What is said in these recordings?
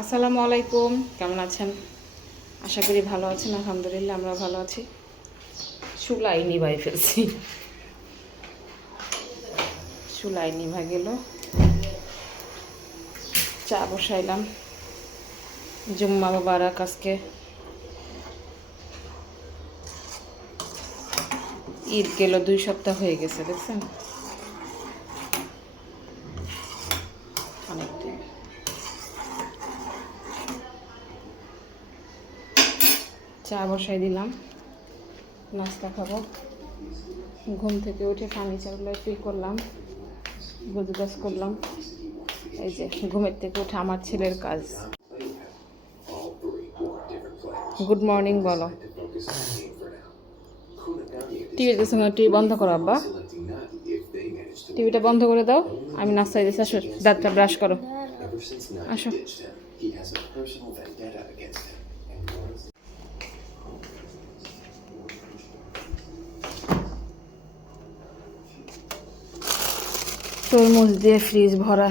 আসসালামু আলাইকুম, কেমন আছেন? আশা করি ভালো আছেন। আলহামদুলিল্লাহ আমরা ভালো আছি। চুলাই নিভাই ফেলছি, চুলাই নিভা গেল। চা বসাইলাম। জুম্মা মুবারক। আজকে ঈদ গেল, 2 সপ্তাহ হয়ে গেছে, দেখছেন অনেকদিন। চা বসাই দিলাম, নাস্তা খাবো। ঘুম থেকে উঠে ফার্নিচারগুলো ঠিক করলাম, গোছগাছ করলাম। এই যে ঘুমের থেকে উঠে আমার ছেলের কাজ। গুড মর্নিং বলো। টিভিতে সঙ্গে টিভি বন্ধ করো আব্বা, টিভিটা বন্ধ করে দাও। আমি নাস্তা দিয়েছি, আসো দাঁতটা ব্রাশ করো, আসো। তরমুজ দিয়ে ফ্রিজ ভরা।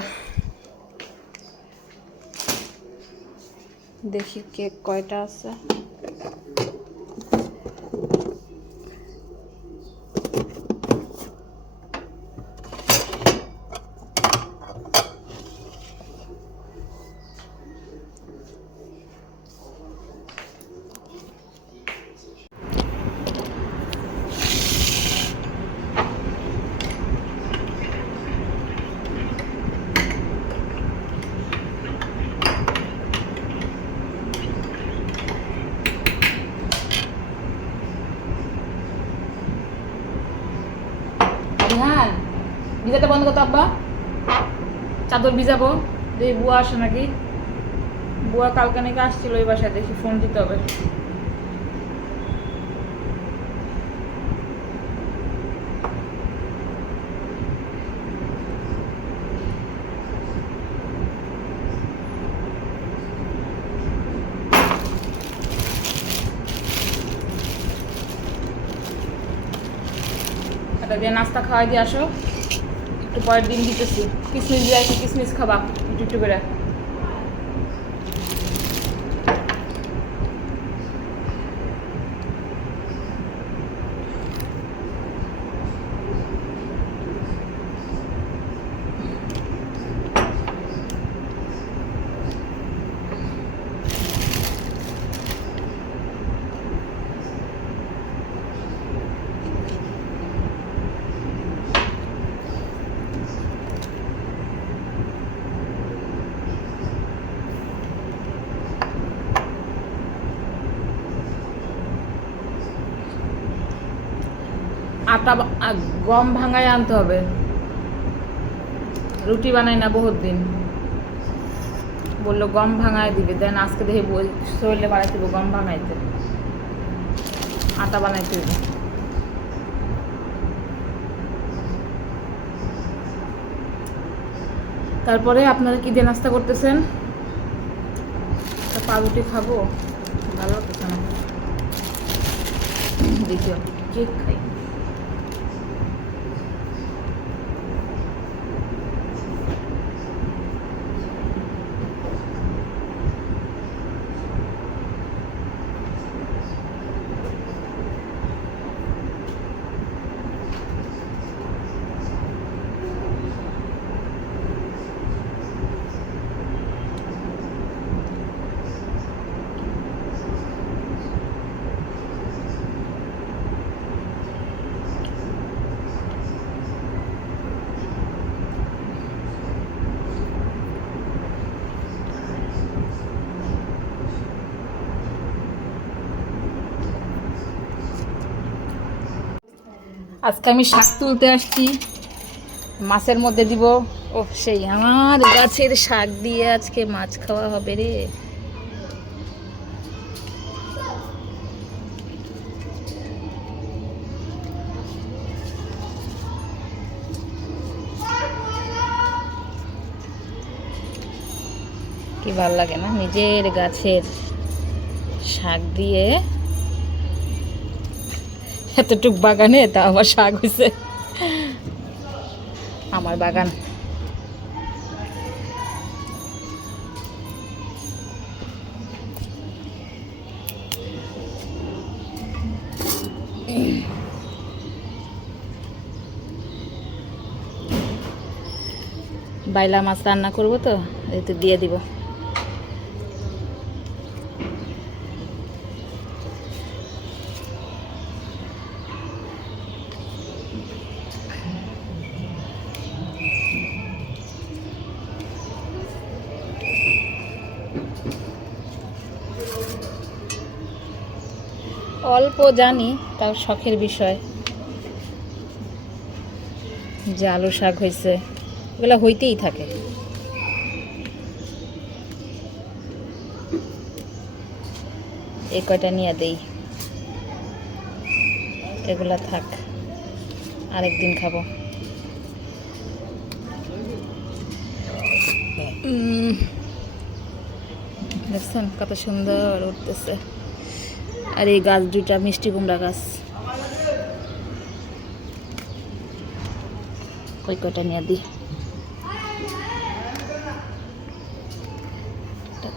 দেখি কেক কয়টা আছে। হ্যাঁ, ভিজাটা বন্ধ করতো আব্বা, চাদর ভিজাবো। দেখি বুয়া আসে নাকি। বুয়া কালকে নাকি আসছিল ওই বাসায়, দেখি ফোন দিতে হবে। এটা দিয়ে নাস্তা খাওয়াই দিয়ে আসো। একটু পরের দিন দিতেছি, কিসমিস দিয়ে একটু কিসমিস খাবা একটু একটু করে। আটা গম ভাঙায় আনতে হবে, রুটি বানাই না বহুত দিন। বললো গম ভাঙায় দিবে, দেন আজকে দেখে শরীরে বানাইতে হবে গম ভাঙাইতে, আটা বানাইতে হবে। তারপরে আপনারা কি দিয়ে নাস্তা করতেছেন? পাউরুটি খাবো, ভালো লাগতেছে না। দেখি কেক খাই। আজকে আমি শাক তুলতে আসছি, মাছের মধ্যে দিব। ও সেই আমার গাছের শাক দিয়ে আজকে মাছ খাওয়া হবে রে। কি ভাল লাগে না, নিজের গাছের শাক দিয়ে। এতটুক বাগানে তা আবার শাক হয়েছে। আমার বাগান বাইলা মাছ রান্না করবো তো এতে দিয়ে দিব। অল্প জানি, তাও শখের বিষয় যে আলু শাক হয়েছে, এগুলো হইতেই থাকে। এই কয়টা নিয়ে দেই, এগুলা থাক, আরেকদিন খাবো। দেখছেন কত সুন্দর উঠতেছে। আর এই গাছ দুটা মিষ্টি কুমড়া গাছ, ওই কয়টা নিয়ে দিই।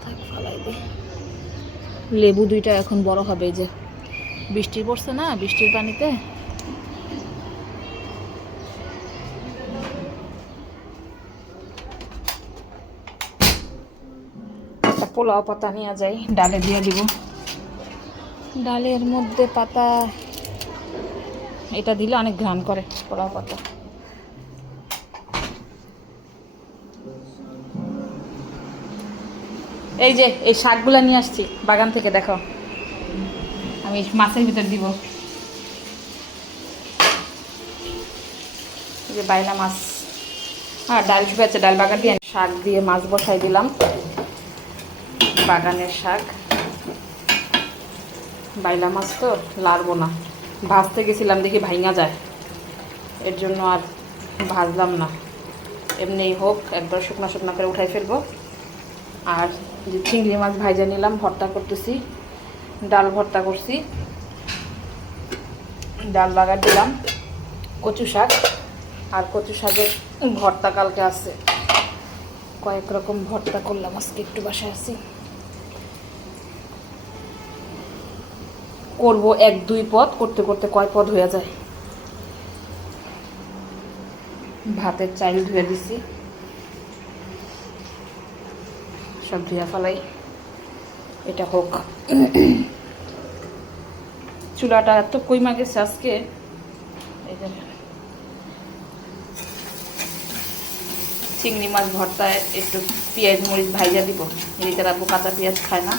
থাক, ফালাই দিই। লেবু দুইটা এখন বড় হবে, যে বৃষ্টি পড়ছে না, বৃষ্টির পানিতে একটা পোলাও পাতা নিয়ে যাই, ডালে দিয়ে দিব। ডালের মধ্যে পাতা এটা দিলে অনেক ঘ্রাণ করে পোলাও পাতা। এই যে এই শাকগুলা নিয়ে আসছি বাগান থেকে, দেখো আমি মাছের ভিতর দিব। এই যে বাইলা মাছ, আর ডাল শুকাচ্ছে, ডাল বাগান দিয়ে শাক দিয়ে মাছ বসাই দিলাম। বাগানের শাক, বাইলা মাছ তো লাড়বো না, ভাজতে গেছিলাম দেখি ভাঙা যায়, এর জন্য আর ভাজলাম না। এমনিই হোক, একবার শুকনো শুকনো করে উঠাই ফেলবো। আর যে চিংড়ি মাছ ভাজা নিলাম, ভর্তা করতেছি, ডাল ভর্তা করছি, ডাল বাগার দিলাম, কচু শাক, আর কচু শাকের ভর্তা কালকে আছে, কয়েক রকম ভর্তা করলাম আজকে, একটু বাসায় আছি, করব 1-2 পদ, করতে করতে কয় পদ হয়ে যায়। ভাতের চাল ধুয়ে দিছি, সব ধুয়ে ফেলাই, এটা হোক। চুলাটা এত কইমা গেছে আজকে। এই যে চিংড়ি মাছ ভর্তায় একটু পেঁয়াজ মরিচ ভাইজা দিব, এদিকে রাখবো, কাঁচা পেঁয়াজ খায় না।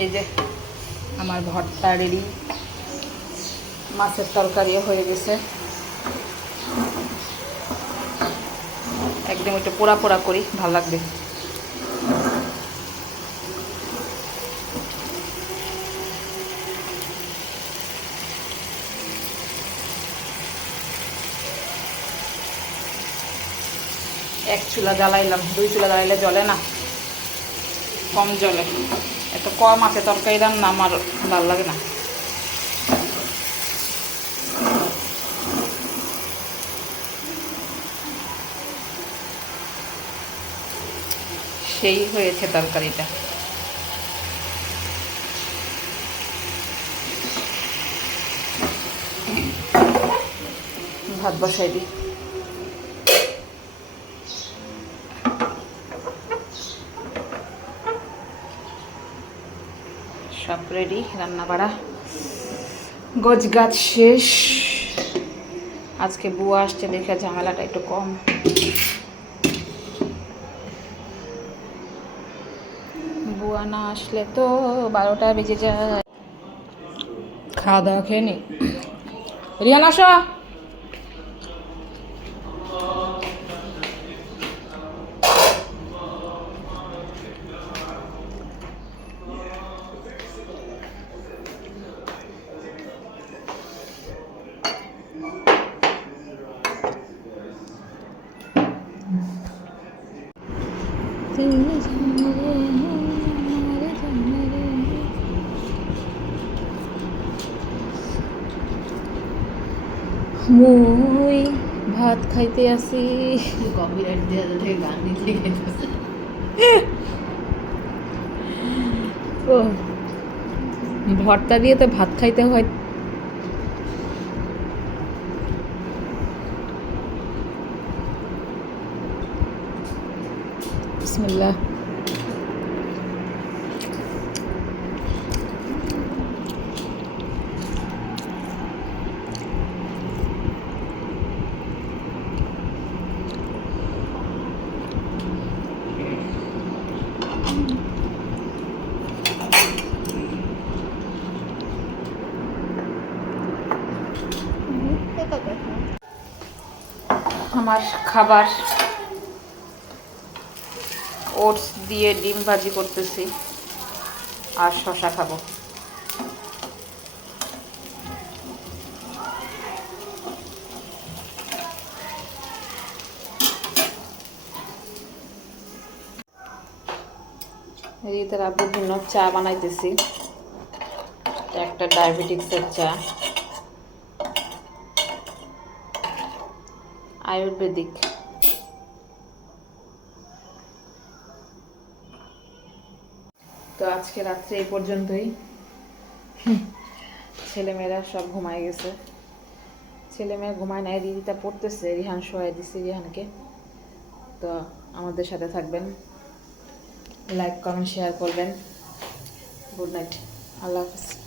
এই যে আমার ভর্তা রেডি, মাছের তরকারিও হয়ে গেছে, একদম একটু পোড়া পোড়া করি, ভালো লাগবে। এক চুলা জ্বালাইলাম, 2 চুলা জ্বালাইলে জ্বলে না, কম জ্বলে। এত কম আছে তরকারি রান্না আমার ভালো লাগে না। সেই হয়েছে তরকারিটা। ভাত বসাই দিই। সব রেডি, রান্না বাড়া গোছ গাছ শেষ। আজকে বুয়া আসছে দেখে ঝামেলাটা একটু কম। বুয়া না আসলে তো 12টা বেজে যায়। খাওয়া দাওয়া খেয়ে নি। রিয়ান আসো। মুই ভাত খাইতে আসি। কপিরাইট দেওয়া যাতে গান দিতে খাইতেছে। ভর্তা দিয়ে তো ভাত খাইতে হয়। বিসমিল্লাহ। আমার খাবার ওটস দিয়ে ডিম ভাজি করতেছি আর শশা খাবো। এই তার আব্বুর জন্য চা বানাইতেছি, একটা ডায়াবেটিক্সের চা, আয়ুর্বেদিক। তো আজকে রাত্রে এই পর্যন্তই। ছেলেমেয়েরা সব ঘুমায় গেছে, ছেলেমেয়েরা ঘুমায় নাই, রিদিতা পড়তেছে, রিহান শোয়াই দিছি রিহানকে। তো আমাদের সাথে থাকবেন, লাইক কমেন্ট শেয়ার করবেন। গুড নাইট, আল্লাহ হাফিজ।